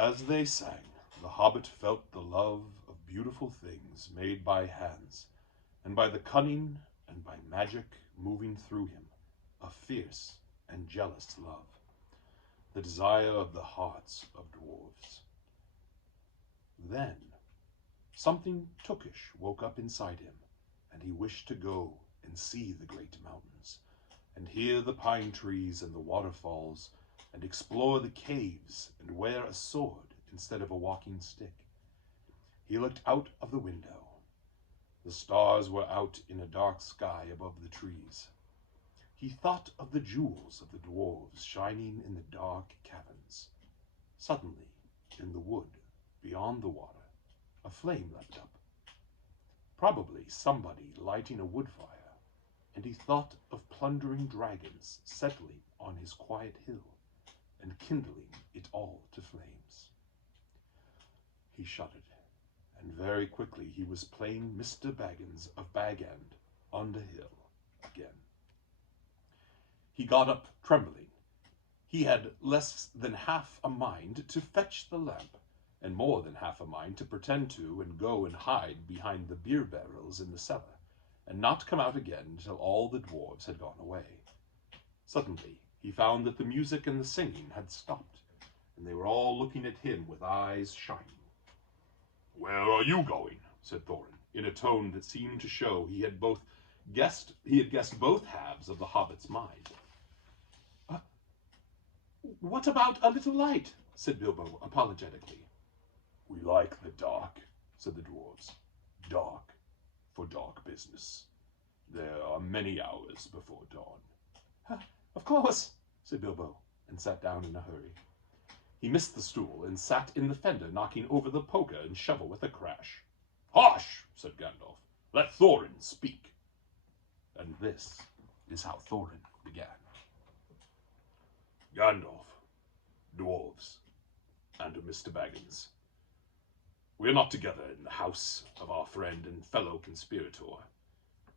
As they sang, the hobbit felt the love of beautiful things made by hands, and by the cunning and by magic moving through him, a fierce and jealous love, the desire of the hearts of dwarves. Then something Tookish woke up inside him, and he wished to go and see the great mountains, and hear the pine trees and the waterfalls, and explore the caves, and wear a sword instead of a walking stick. He looked out of the window. The stars were out in a dark sky above the trees. He thought of the jewels of the dwarves shining in the dark caverns. Suddenly, in the wood, beyond the water, a flame leapt up. Probably somebody lighting a wood fire, and he thought of plundering dragons settling on his quiet hill and kindling it all to flames. He shuddered, and very quickly he was playing Mr. Baggins of Bag End on the hill again. He got up trembling. He had less than half a mind to fetch the lamp, and more than half a mind to pretend to and go and hide behind the beer barrels in the cellar, and not come out again until all the dwarves had gone away. Suddenly he found that the music and the singing had stopped, and they were all looking at him with eyes shining. "Where are you going?" said Thorin, in a tone that seemed to show he had guessed both halves of the hobbit's mind. "What about a little light?" said Bilbo apologetically. "We like the dark," said the dwarves. "Dark for dark business. There are many hours before dawn." "Of course," said Bilbo, and sat down in a hurry. He missed the stool and sat in the fender, knocking over the poker and shovel with a crash. "Hush!" said Gandalf. "Let Thorin speak." And this is how Thorin began. "Gandalf, dwarves, and Mr. Baggins, we are not together in the house of our friend and fellow conspirator,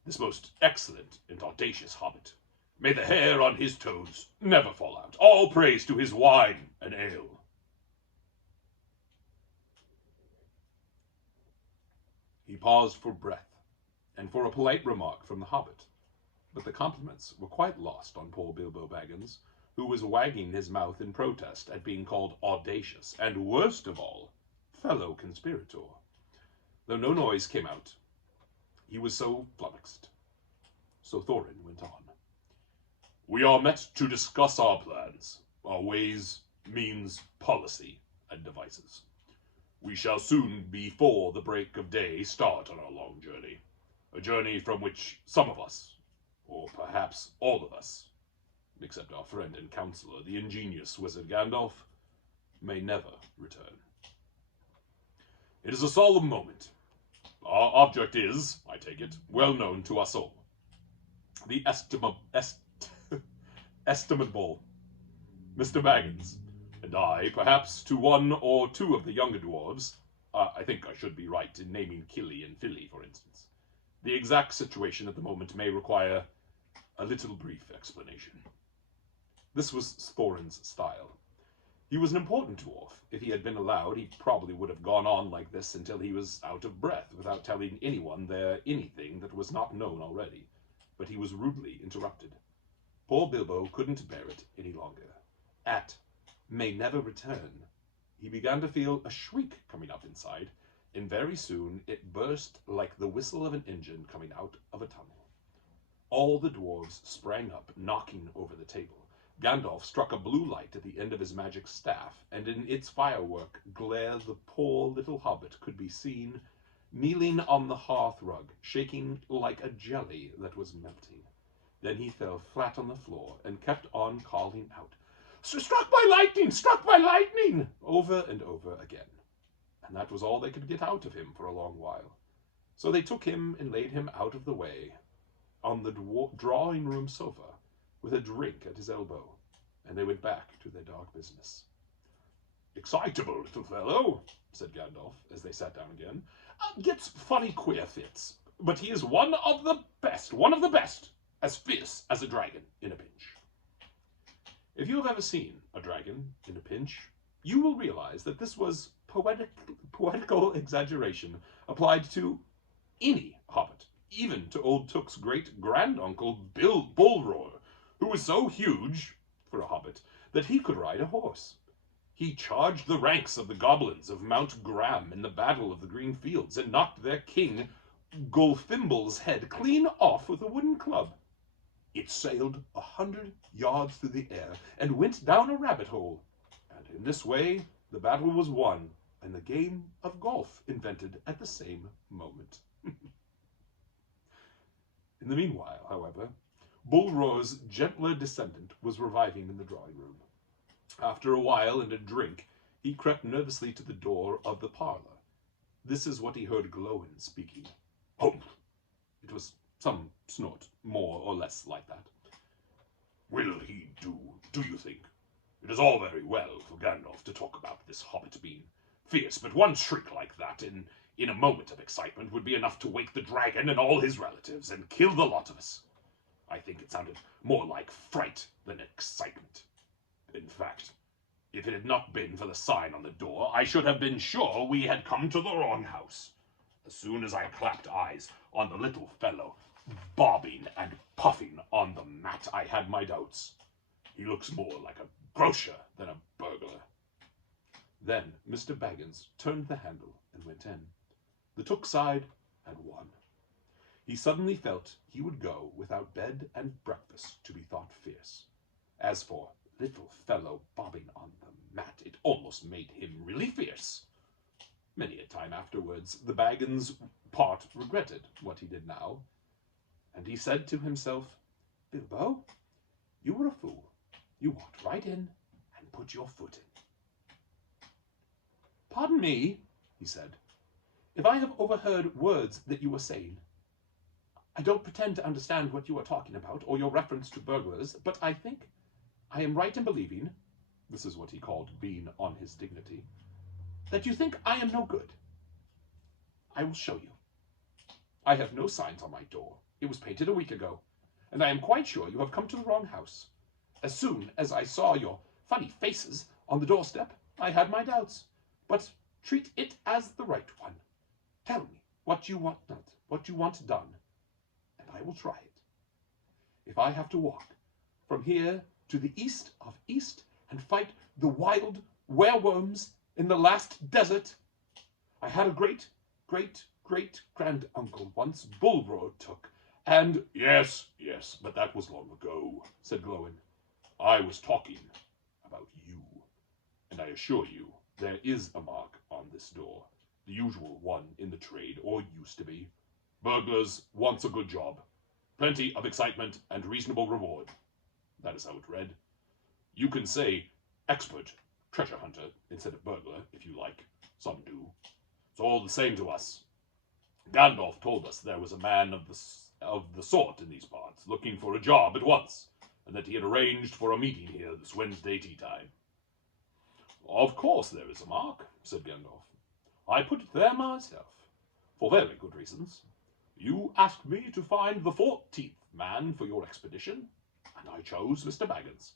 this most excellent and audacious hobbit. May the hair on his toes never fall out. All praise to his wine and ale." He paused for breath, and for a polite remark from the hobbit, but the compliments were quite lost on poor Bilbo Baggins, who was wagging his mouth in protest at being called audacious, and worst of all, fellow conspirator, though no noise came out. He was so flummoxed. So Thorin went on. "We are met to discuss our plans, our ways, means, policy, and devices. We shall soon, before the break of day, start on our long journey, a journey from which some of us, or perhaps all of us, except our friend and counselor, the ingenious wizard Gandalf, may never return. It is a solemn moment. Our object is, I take it, well known to us all. The estimable Mr. Baggins and I, perhaps to one or two of the younger dwarves, I think I should be right in naming Killy and Filly, for instance. The exact situation at the moment may require a little brief explanation." This was Thorin's style. He was an important dwarf. If he had been allowed, he probably would have gone on like this until he was out of breath, without telling anyone there anything that was not known already. But he was rudely interrupted. Poor Bilbo couldn't bear it any longer. At "may never return," he began to feel a shriek coming up inside, and very soon it burst like the whistle of an engine coming out of a tunnel. All the dwarves sprang up, knocking over the table. Gandalf struck a blue light at the end of his magic staff, and in its firework glare the poor little hobbit could be seen kneeling on the hearth rug, shaking like a jelly that was melting. Then he fell flat on the floor and kept on calling out, "Struck by lightning! Struck by lightning!" over and over again. And that was all they could get out of him for a long while. So they took him and laid him out of the way on the drawing-room sofa with a drink at his elbow, and they went back to their dark business. "Excitable little fellow," said Gandalf, as they sat down again. "Gets funny queer fits, but he is one of the best, as fierce as a dragon in a pinch." If you have ever seen a dragon in a pinch, You will realize that this was poetical exaggeration applied to any hobbit, even to old Took's great-granduncle Bullroar, who was so huge, for a hobbit, that he could ride a horse. He charged the ranks of the goblins of Mount Graham in the Battle of the Green Fields and knocked their king Gulfimble's head clean off with a wooden club. It sailed 100 yards through the air and went down a rabbit hole, and in this way the battle was won and the game of golf invented at the same moment. In the meanwhile, however, Bullroar's gentler descendant was reviving in the drawing room. After a while and a drink, he crept nervously to the door of the parlour. This is what he heard Glowin speaking. "Humph!" It was some snort, more or less like that. "Will he do you think? It is all very well for Gandalf to talk about this hobbit being fierce, but one shriek like that in a moment of excitement would be enough to wake the dragon and all his relatives and kill the lot of us. I think it sounded more like fright than excitement. In fact, if it had not been for the sign on the door, I should have been sure we had come to the wrong house. As soon as I clapped eyes on the little fellow bobbing and puffing on the mat, I had my doubts. He looks more like a grocer than a burglar." Then Mr. Baggins turned the handle and went in. The Took side had won. He suddenly felt he would go without bed and breakfast to be thought fierce. As for little fellow bobbing on the mat, it almost made him really fierce. Many a time afterwards, the Baggins part regretted what he did now, and he said to himself, "Bilbo, you were a fool. You walked right in and put your foot in." "Pardon me," he said, "if I have overheard words that you were saying. I don't pretend to understand what you are talking about, or your reference to burglars, but I think I am right in believing," this is what he called being on his dignity, "that you think I am no good. I will show you. I have no signs on my door. It was painted a week ago, and I am quite sure you have come to the wrong house. As soon as I saw your funny faces on the doorstep, I had my doubts, but treat it as the right one. Tell me what you want done, and I will try it. If I have to walk from here to the east of East and fight the wild werewolves in the last desert. I had a great-great-great-granduncle once Bullroar took, and—" Yes, but that was long ago," said Glowin. "I was talking about you, and I assure you there is a mark on this door, the usual one in the trade, or used to be. Burglars wants a good job, plenty of excitement and reasonable reward. That is how it read. You can say expert treasure hunter instead of burglar, if you like. Some do. It's all the same to us. Gandalf told us there was a man of the sort in these parts, looking for a job at once, and that he had arranged for a meeting here this Wednesday tea time." "Of course there is a mark," said Gandalf. "I put it there myself, for very good reasons. You asked me to find the 14th man for your expedition, and I chose Mr. Baggins.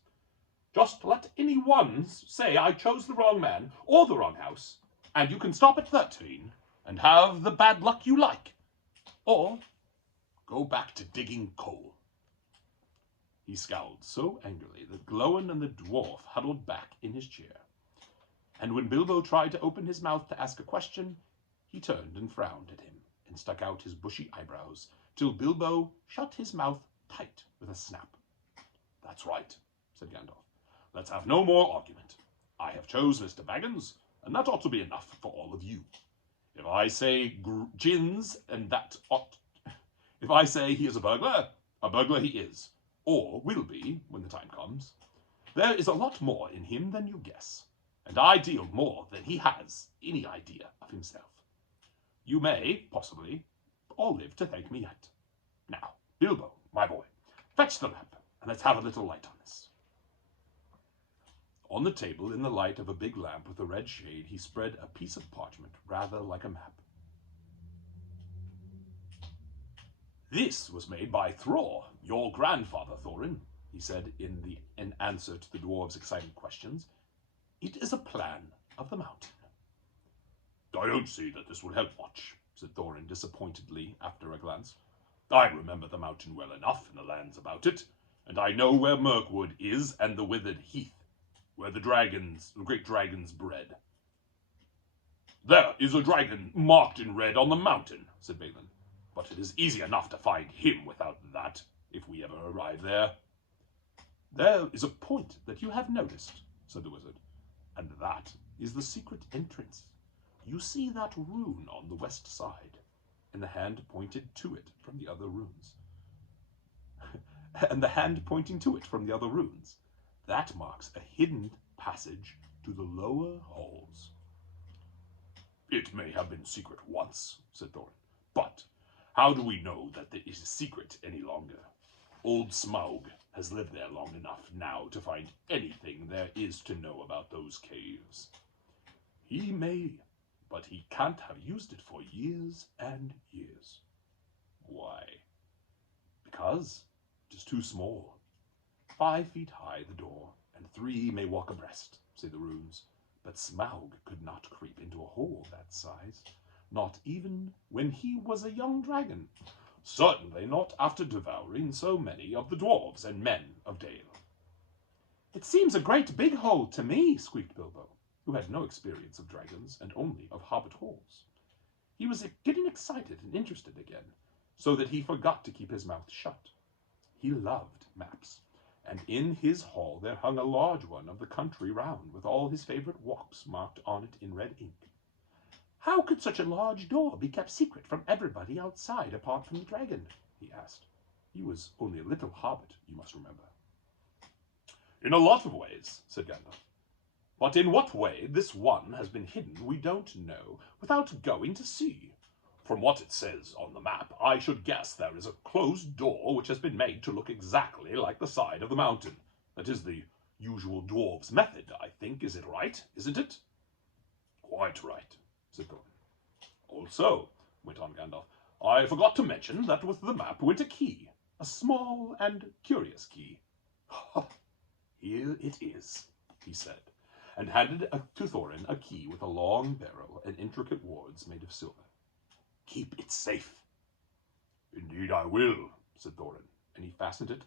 Just let any one say I chose the wrong man, or the wrong house, and you can stop at 13, and have the bad luck you like, or go back to digging coal." He scowled so angrily that Glowin and the dwarf huddled back in his chair, and when Bilbo tried to open his mouth to ask a question, he turned and frowned at him, and stuck out his bushy eyebrows, till Bilbo shut his mouth tight with a snap. "That's right," said Gandalf. "Let's have no more argument. I have chose Mr. Baggins, and that ought to be enough for all of you. If I say gins, and that ought... If I say he is a burglar he is, or will be when the time comes. There is a lot more in him than you guess, and I deal more than he has any idea of himself. You may, possibly, all live to thank me yet. Now, Bilbo, my boy, fetch the lamp, and let's have a little light on this." On the table, in the light of a big lamp with a red shade, he spread a piece of parchment, rather like a map. "This was made by Thror, your grandfather, Thorin," he said in answer to the dwarves' excited questions. It is a plan of the mountain. I don't see that this will help much, said Thorin disappointedly after a glance. I remember the mountain well enough and the lands about it, and I know where Mirkwood is and the withered heath, where the great dragons bred. There is a dragon marked in red on the mountain, said Balin, but it is easy enough to find him without that, if we ever arrive there. There is a point that you have noticed, said the wizard, and that is the secret entrance. You see that rune on the west side, and the hand pointed to it from the other runes. That marks a hidden passage to the lower halls. It may have been secret once, said Thorin, but how do we know that it is secret any longer? Old Smaug has lived there long enough now to find anything there is to know about those caves. He may, but he can't have used it for years and years. Why? Because it is too small. 5 feet high the door, and 3 may walk abreast, say the runes. But Smaug could not creep into a hole that size, not even when he was a young dragon. Certainly not after devouring so many of the dwarves and men of Dale. It seems a great big hole to me, squeaked Bilbo, who had no experience of dragons and only of hobbit holes. He was getting excited and interested again, so that he forgot to keep his mouth shut. He loved maps, and in his hall there hung a large one of the country round, with all his favorite walks marked on it in red ink. How could such a large door be kept secret from everybody outside apart from the dragon? He asked. He was only a little hobbit, you must remember. In a lot of ways, said Gandalf. But in what way this one has been hidden we don't know without going to see. From what it says on the map, I should guess there is a closed door which has been made to look exactly like the side of the mountain. That is the usual dwarves' method, I think. Is it right, isn't it? Quite right, said Thorin. Also, went on Gandalf, I forgot to mention that with the map went a key, a small and curious key. Here it is, he said, and handed to Thorin a key with a long barrel and intricate wards made of silver. Keep it safe. Indeed I will, said Thorin, and he fastened it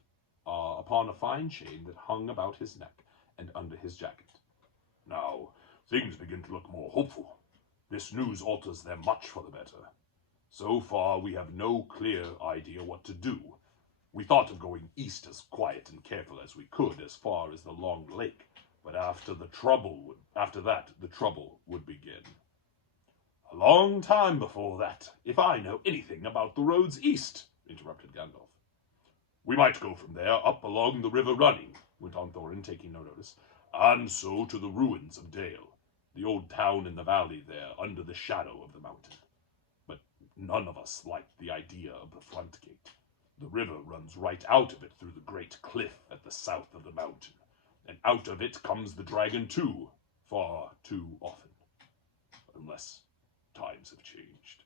upon a fine chain that hung about his neck and under his jacket. Now, things begin to look more hopeful. This news alters them much for the better. So far, we have no clear idea what to do. We thought of going east as quiet and careful as we could as far as the Long Lake, but after that, the trouble would begin. A long time before that, if I know anything about the roads east, interrupted Gandalf. We might go from there up along the river running, went on Thorin, taking no notice, and so to the ruins of Dale, the old town in the valley there under the shadow of the mountain. But none of us liked the idea of the front gate. The river runs right out of it through the great cliff at the south of the mountain, and out of it comes the dragon too, far too often. Unless times have changed.